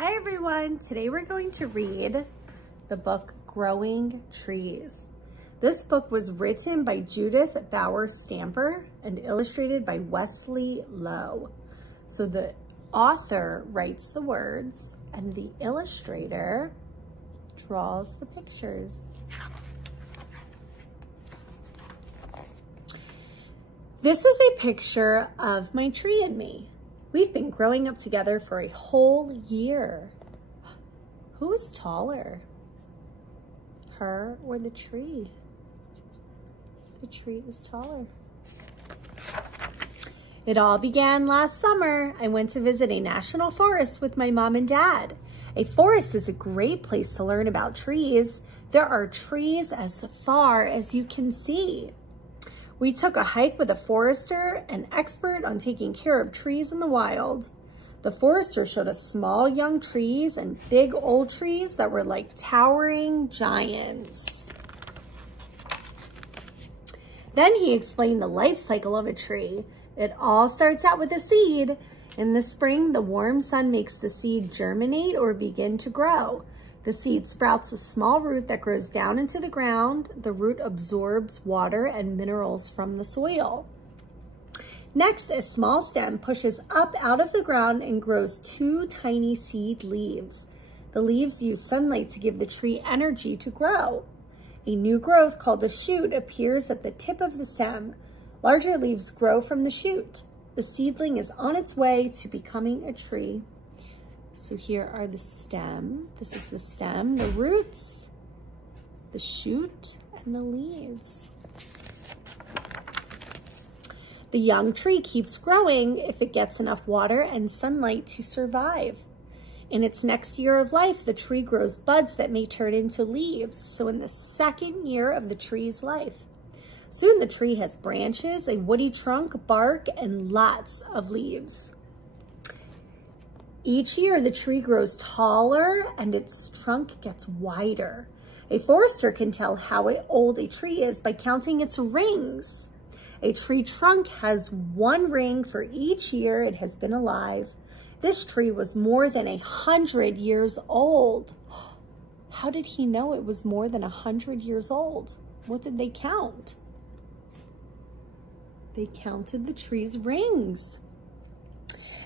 Hi everyone, today we're going to read the book Growing Trees. This book was written by Judith Bauer Stamper and illustrated by Wesley Lowe. So the author writes the words and the illustrator draws the pictures. This is a picture of my tree and me. We've been growing up together for a whole year. Who is taller? Her or the tree? The tree is taller. It all began last summer. I went to visit a national forest with my mom and dad. A forest is a great place to learn about trees. There are trees as far as you can see. We took a hike with a forester, an expert on taking care of trees in the wild. The forester showed us small young trees and big old trees that were like towering giants. Then he explained the life cycle of a tree. It all starts out with a seed. In the spring, the warm sun makes the seed germinate or begin to grow. The seed sprouts a small root that grows down into the ground. The root absorbs water and minerals from the soil. Next, a small stem pushes up out of the ground and grows 2 tiny seed leaves. The leaves use sunlight to give the tree energy to grow. A new growth called a shoot appears at the tip of the stem. Larger leaves grow from the shoot. The seedling is on its way to becoming a tree. So here are the stem. This is the stem, the roots, the shoot, and the leaves. The young tree keeps growing if it gets enough water and sunlight to survive. In its next year of life, the tree grows buds that may turn into leaves. So in the second year of the tree's life, soon the tree has branches, a woody trunk, bark, and lots of leaves. Each year, the tree grows taller and its trunk gets wider. A forester can tell how old a tree is by counting its rings. A tree trunk has 1 ring for each year it has been alive. This tree was more than 100 years old. How did he know it was more than 100 years old? What did they count? They counted the tree's rings.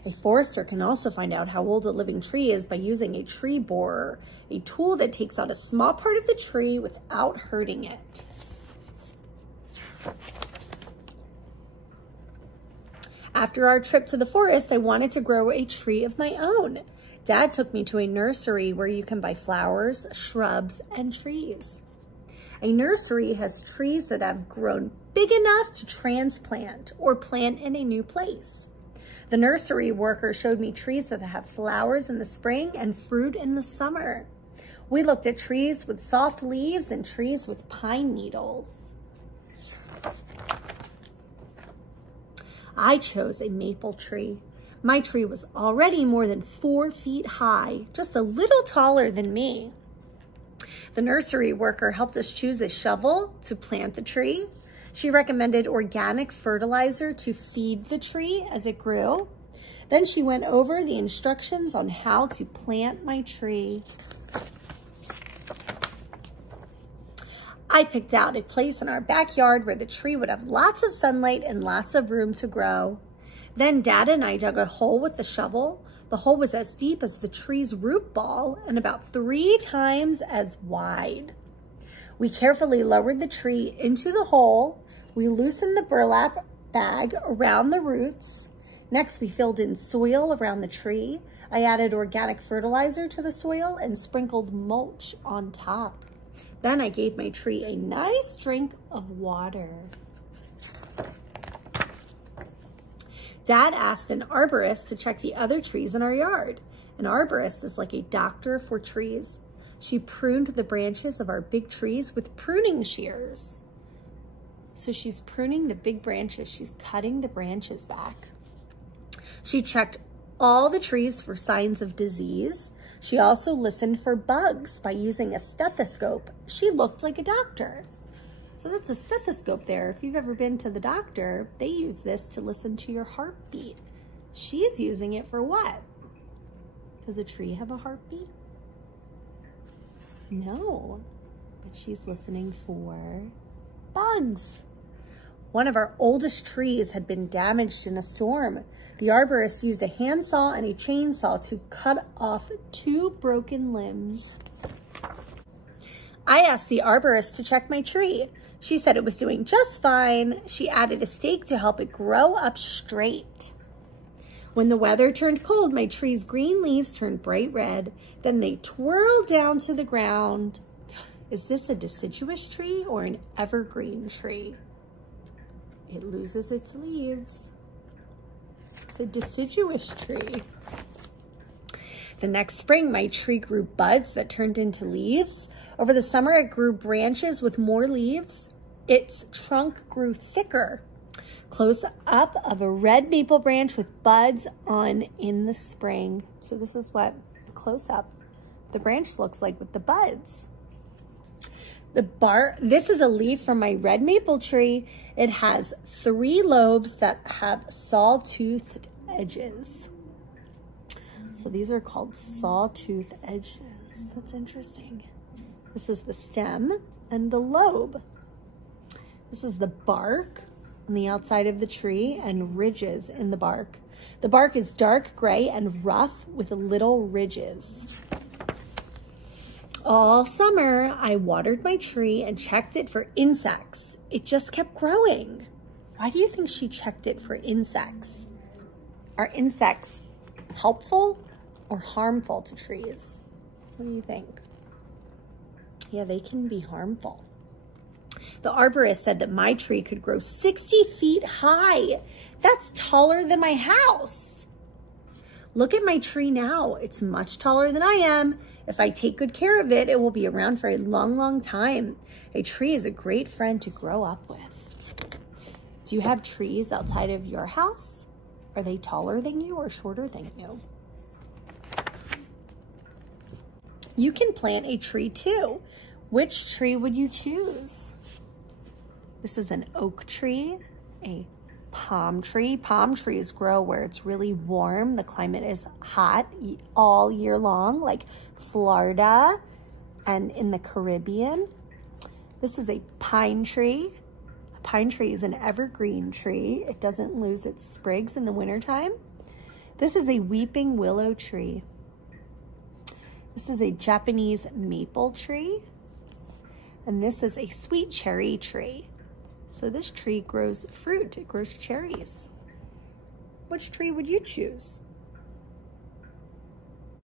A forester can also find out how old a living tree is by using a tree borer, a tool that takes out a small part of the tree without hurting it. After our trip to the forest, I wanted to grow a tree of my own. Dad took me to a nursery where you can buy flowers, shrubs, and trees. A nursery has trees that have grown big enough to transplant or plant in a new place. The nursery worker showed me trees that have flowers in the spring and fruit in the summer. We looked at trees with soft leaves and trees with pine needles. I chose a maple tree. My tree was already more than 4 feet high, just a little taller than me. The nursery worker helped us choose a shovel to plant the tree. She recommended organic fertilizer to feed the tree as it grew. Then she went over the instructions on how to plant my tree. I picked out a place in our backyard where the tree would have lots of sunlight and lots of room to grow. Then Dad and I dug a hole with the shovel. The hole was as deep as the tree's root ball and about 3 times as wide. We carefully lowered the tree into the hole. We loosened the burlap bag around the roots. Next, we filled in soil around the tree. I added organic fertilizer to the soil and sprinkled mulch on top. Then I gave my tree a nice drink of water. Dad asked an arborist to check the other trees in our yard. An arborist is like a doctor for trees. She pruned the branches of our big trees with pruning shears. So she's pruning the big branches. She's cutting the branches back. She checked all the trees for signs of disease. She also listened for bugs by using a stethoscope. She looked like a doctor. So that's a stethoscope there. If you've ever been to the doctor, they use this to listen to your heartbeat. She's using it for what? Does a tree have a heartbeat? No, but she's listening for bugs. One of our oldest trees had been damaged in a storm. The arborist used a handsaw and a chainsaw to cut off 2 broken limbs. I asked the arborist to check my tree. She said it was doing just fine. She added a stake to help it grow up straight. When the weather turned cold, my tree's green leaves turned bright red. Then they twirled down to the ground. Is this a deciduous tree or an evergreen tree? It loses its leaves. It's a deciduous tree. The next spring, my tree grew buds that turned into leaves. Over the summer, it grew branches with more leaves. Its trunk grew thicker. Close up of a red maple branch with buds on in the spring. So this is what close up the branch looks like with the buds. This is a leaf from my red maple tree. It has 3 lobes that have saw-toothed edges. So these are called saw-toothed edges. That's interesting. This is the stem and the lobe. This is the bark on the outside of the tree and ridges in the bark. The bark is dark gray and rough with little ridges. All summer, I watered my tree and checked it for insects. It just kept growing. Why do you think she checked it for insects? Are insects helpful or harmful to trees? What do you think? Yeah, they can be harmful. The arborist said that my tree could grow 60 feet high. That's taller than my house. Look at my tree now. It's much taller than I am. If I take good care of it, it will be around for a long, long time. A tree is a great friend to grow up with. Do you have trees outside of your house? Are they taller than you or shorter than you? You can plant a tree too. Which tree would you choose? This is an oak tree, a palm tree. Palm trees grow where it's really warm. The climate is hot all year long, like Florida and in the Caribbean. This is a pine tree. A pine tree is an evergreen tree. It doesn't lose its sprigs in the wintertime. This is a weeping willow tree. This is a Japanese maple tree. And this is a sweet cherry tree. So this tree grows fruit, it grows cherries. Which tree would you choose?